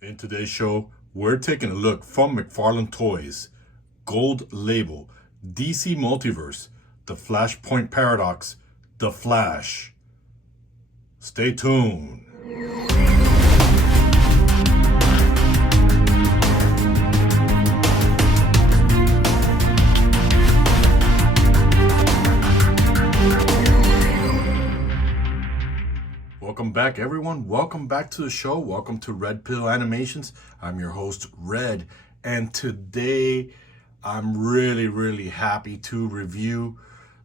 In today's show, we're taking a look from Mcfarlane Toys, Gold Label, DC Multiverse, The Flashpoint Paradox, The Flash. Stay tuned. Welcome back, everyone. Welcome back to the show. Welcome to R.P.Animations. I'm your host, Red. And today, I'm really happy to review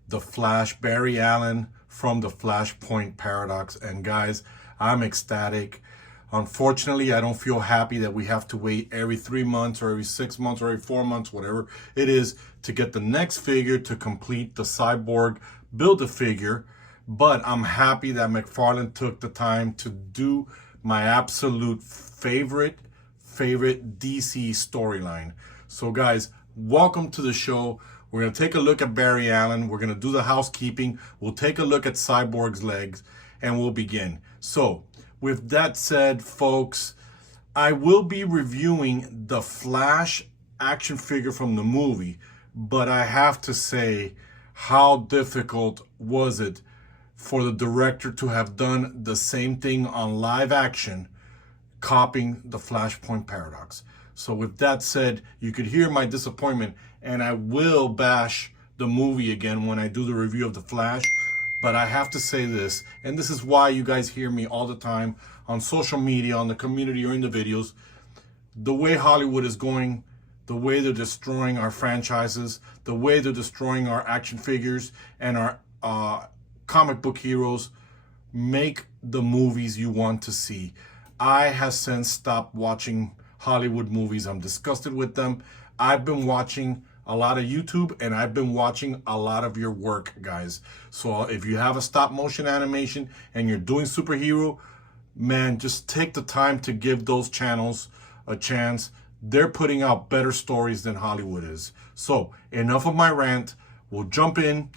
The Flash, Barry Allen from the Flashpoint Paradox. And guys, I'm ecstatic. Unfortunately, I don't feel happy that we have to wait every 3 months or every 6 months or every 4 months, whatever it is, to get the next figure to complete the Cyborg Build-A-Figure. But I'm happy that Mcfarlane took the time to do my absolute favorite DC storyline. So guys, welcome to the show. We're going to take a look at Barry Allen. We're going to do the housekeeping. We'll take a look at Cyborg's legs and we'll begin. So with that said, folks, I will be reviewing the Flash action figure from the movie, but I have to say, how difficult was it for the director to have done the same thing on live action, copying the Flashpoint Paradox. So with that said, you could hear my disappointment, and I will bash the movie again when I do the review of The Flash. But I have to say this, and this is why you guys hear me all the time on social media, on the community, or in the videos. The way Hollywood is going, the way they're destroying our franchises, the way they're destroying our action figures and our comic book heroes, make the movies you want to see. I have since stopped watching Hollywood movies. I'm disgusted with them. I've been watching a lot of YouTube and I've been watching a lot of your work, guys. So if you have a stop motion animation and you're doing superhero, man, just take the time to give those channels a chance. They're putting out better stories than Hollywood is. So enough of my rant. We'll jump in.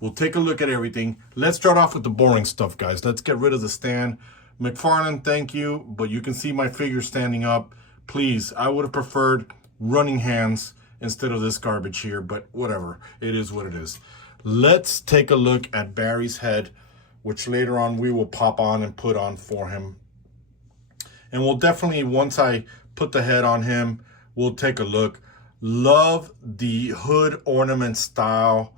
We'll take a look at everything. Let's start off with the boring stuff, guys. Let's get rid of the stand. Mcfarlane, thank you, but you can see my figure standing up. Please, I would have preferred running hands instead of this garbage here, but whatever. It is what it is. Let's take a look at Barry's head, which later on we will pop on and put on for him. And we'll definitely, once I put the head on him, we'll take a look. Love the hood ornament style.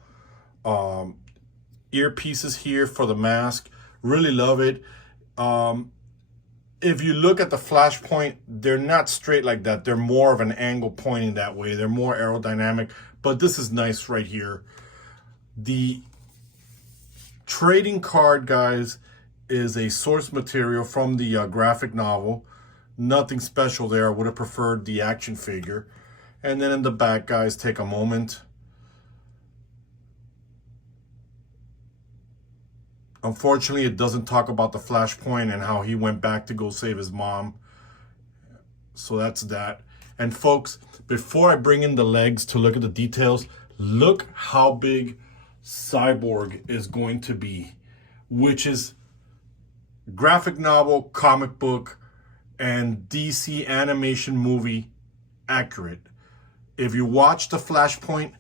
Earpieces here for the mask. Really love it. If you look at the Flashpoint, they're not straight like that. They're more of an angle pointing that way. They're more aerodynamic, but this is nice right here. The trading card, guys, is a source material from the graphic novel. Nothing special there. I would have preferred the action figure. And then in the back, guys, take a moment. Unfortunately, it doesn't talk about the Flashpoint and how he went back to go save his mom. So that's that. And folks, before I bring in the legs to look at the details, look how big Cyborg is going to be, which is graphic novel, comic book, and DC animation movie accurate. If you watch the Flashpoint,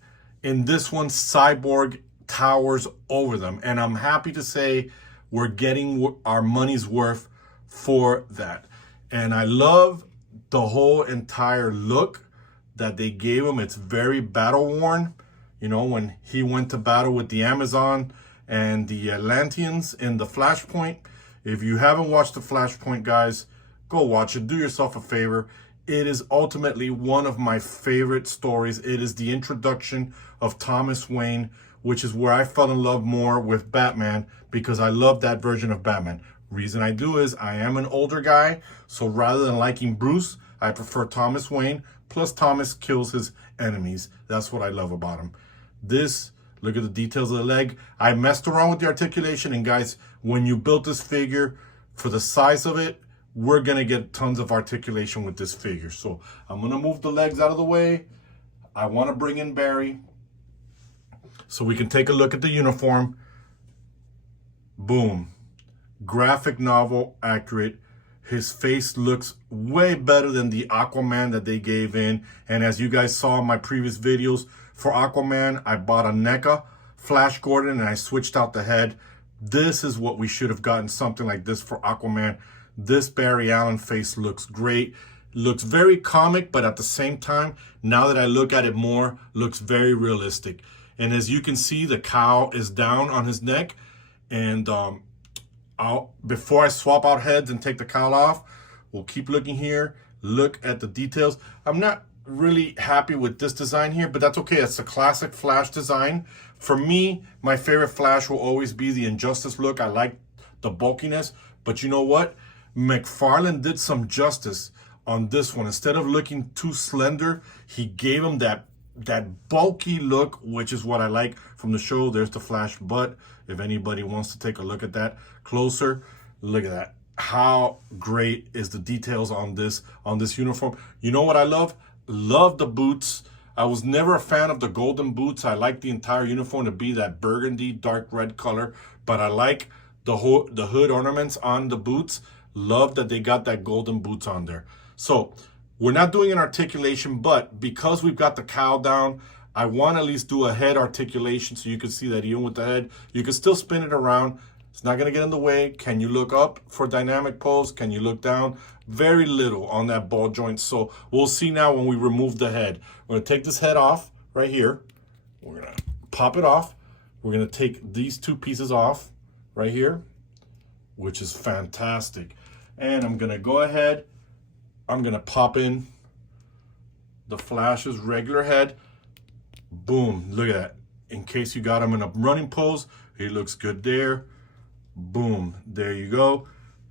in this one, Cyborg towers over them, and I'm happy to say we're getting our money's worth for that. And I love the whole entire look that they gave him. It's very battle worn, you know, when he went to battle with the Amazon and the Atlanteans in the Flashpoint. If you haven't watched the Flashpoint, guys, go watch it. Do yourself a favor. It is ultimately one of my favorite stories. It is the introduction of Thomas Wayne, which is where I fell in love more with Batman, because I love that version of Batman. Reason I do is I am an older guy, so rather than liking Bruce, I prefer Thomas Wayne, plus Thomas kills his enemies. That's what I love about him. This, look at the details of the leg. I messed around with the articulation, and guys, when you built this figure, for the size of it, we're gonna get tons of articulation with this figure. So I'm gonna move the legs out of the way. I wanna bring in Barry so we can take a look at the uniform. Boom. Graphic novel accurate. His face looks way better than the Aquaman that they gave in. And as you guys saw in my previous videos, for Aquaman, I bought a NECA Flash Gordon and I switched out the head. This is what we should have gotten, something like this for Aquaman. This Barry Allen face looks great. Looks very comic, but at the same time, now that I look at it more, looks very realistic. And as you can see, the cowl is down on his neck. And before I swap out heads and take the cowl off, we'll keep looking here, look at the details. I'm not really happy with this design here, but that's okay. It's a classic Flash design. For me, my favorite Flash will always be the Injustice look. I like the bulkiness, but you know what? Mcfarlane did some justice on this one. Instead of looking too slender, he gave him that bulky look, which is what I like from the show. There's the Flash butt. If anybody wants to take a look at that closer, look at that. How great is the details on this uniform. You know what I love? Love the boots. I was never a fan of the golden boots. I like the entire uniform to be that burgundy, dark red color, but I like the hood ornaments on the boots. Love that they got that golden boots on there. So we're not doing an articulation, but because we've got the cowl down, I want to at least do a head articulation so you can see that even with the head, you can still spin it around. It's not going to get in the way. Can you look up for dynamic pose? Can you look down? Very little on that ball joint. So we'll see now when we remove the head. We're going to take this head off right here. We're going to pop it off. We're going to take these two pieces off right here, which is fantastic. And I'm going to go ahead. I'm going to pop in the Flash's regular head. Boom, look at that. In case you got him in a running pose, he looks good there. Boom, there you go.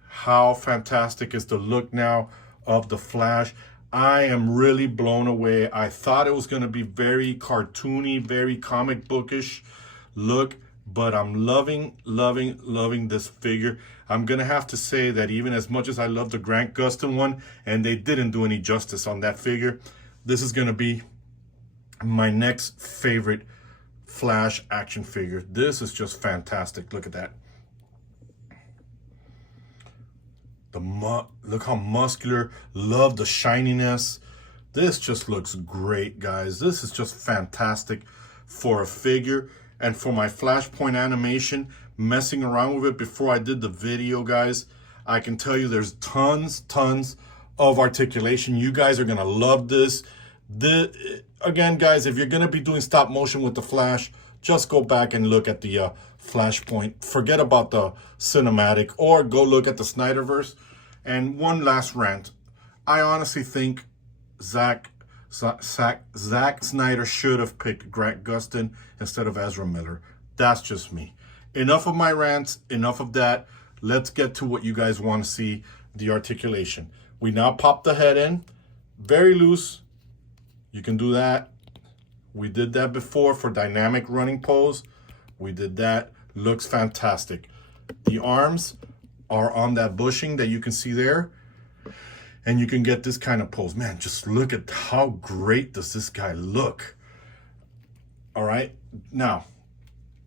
How fantastic is the look now of the Flash? I am really blown away. I thought it was going to be very cartoony, very comic bookish look, but I'm loving this figure. I'm going to have to say that even as much as I love the Grant Gustin one, and they didn't do any justice on that figure, this is going to be my next favorite Flash action figure. This is just fantastic. Look at that. Look how muscular. Love the shininess. This just looks great, guys. This is just fantastic for a figure. And for my Flashpoint animation, messing around with it before I did the video, guys, I can tell you there's tons of articulation. You guys are going to love this. Again, guys, if you're going to be doing stop motion with the Flash, just go back and look at the Flashpoint. Forget about the cinematic, or go look at the Snyderverse. And one last rant. I honestly think Zack Snyder should have picked Grant Gustin instead of Ezra Miller. That's just me. Enough of my rants, enough of that. Let's get to what you guys want to see, the articulation. We now pop the head in, very loose. You can do that. We did that before for dynamic running pose. We did that. Looks fantastic. The arms are on that bushing that you can see there. And you can get this kind of pose. Man, just look at how great does this guy look. All right. Now,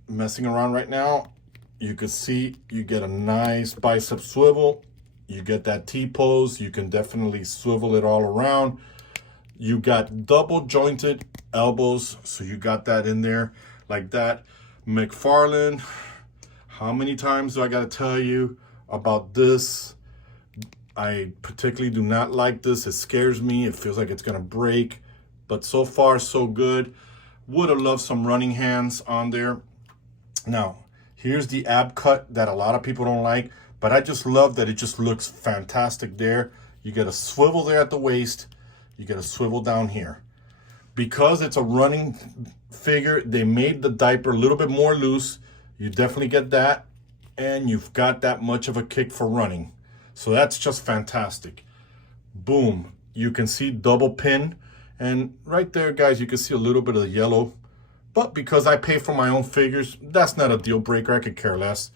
messing around right now, you can see you get a nice bicep swivel. You get that T-pose. You can definitely swivel it all around. You got double jointed elbows, so you got that in there like that. Mcfarlane, how many times do I got to tell you about this? I particularly do not like this. It scares me. It feels like it's going to break. But so far, so good. Would have loved some running hands on there. Now, here's the ab cut that a lot of people don't like. But I just love that it just looks fantastic there. You get a swivel there at the waist. You get a swivel down here. Because it's a running figure, they made the diaper a little bit more loose. You definitely get that. And you've got that much of a kick for running. So that's just fantastic. Boom. You can see double pin. And right there, guys, you can see a little bit of the yellow. But because I pay for my own figures, that's not a deal breaker. I could care less.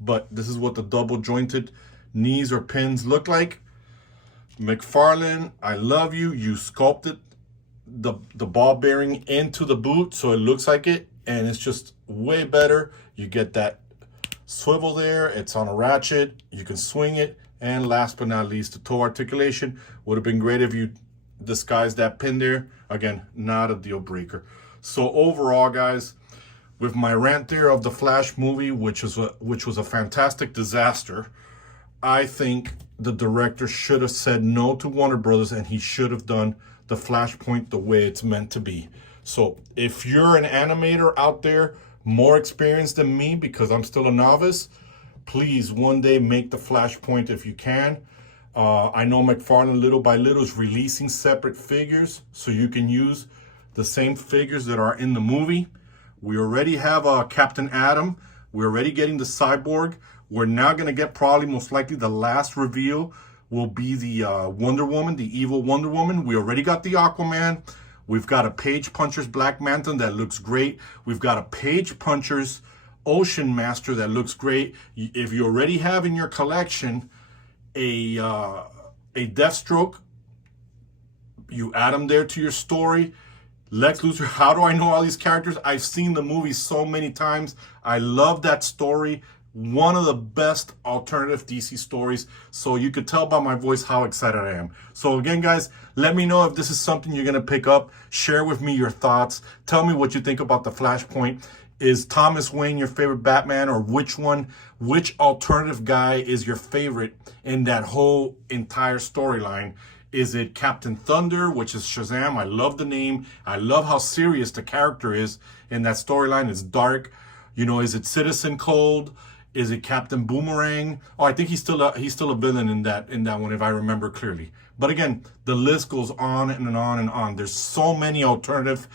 But this is what the double jointed knees or pins look like. Mcfarlane, I love you. You sculpted the ball bearing into the boot so it looks like it. And it's just way better. You get that swivel there. It's on a ratchet. You can swing it. And last but not least, the toe articulation. Would have been great if you disguised that pin there. Again, not a deal breaker. So overall, guys, with my rant there of the Flash movie, which was a fantastic disaster, I think the director should have said no to Warner Brothers, and he should have done the Flashpoint the way it's meant to be. So if you're an animator out there, more experienced than me, because I'm still a novice, please one day make the Flashpoint if you can. I know Mcfarlane little by little is releasing separate figures so you can use the same figures that are in the movie. We already have Captain Atom. We're already getting the Cyborg. We're now going to get probably most likely the last reveal will be the Wonder Woman, the evil Wonder Woman. We already got the Aquaman. We've got a Page Puncher's Black Manta that looks great. We've got a Page Puncher's Ocean Master that looks great. If you already have in your collection a Deathstroke, you add them there to your story. Lex Luthor, how do I know all these characters? I've seen the movie so many times. I love that story. One of the best alternative DC stories. So you could tell by my voice how excited I am. So again, guys, let me know if this is something you're going to pick up. Share with me your thoughts. Tell me what you think about the Flashpoint. Is Thomas Wayne your favorite Batman, or which alternative guy is your favorite in that whole entire storyline? Is it Captain Thunder, which is Shazam? I love the name. I love how serious the character is in that storyline. It's dark. You know, is it Citizen Cold? Is it Captain Boomerang? Oh, I think he's still a villain in that one, if I remember clearly. But again, the list goes on and on and on. There's so many alternative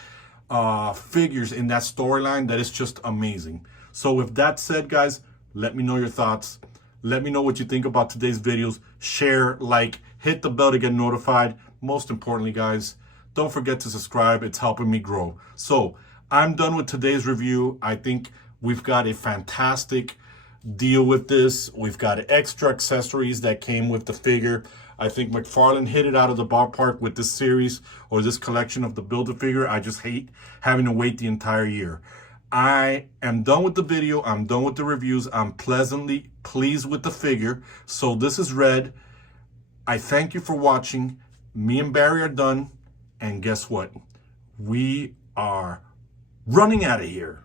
figures in that storyline that is just amazing. So with that said, guys, let me know your thoughts. Let me know what you think about today's videos. Share, like, hit the bell to get notified. Most importantly, guys, don't forget to subscribe. It's helping me grow. So I'm done with today's review. I think we've got a fantastic deal with this. We've got extra accessories that came with the figure. I think Mcfarlane hit it out of the ballpark with this series or this collection of the Build-A-Figure. I just hate having to wait the entire year. I am done with the video. I'm done with the reviews. I'm pleasantly pleased with the figure. So this is Red. I thank you for watching. Me and Barry are done. And guess what? We are running out of here.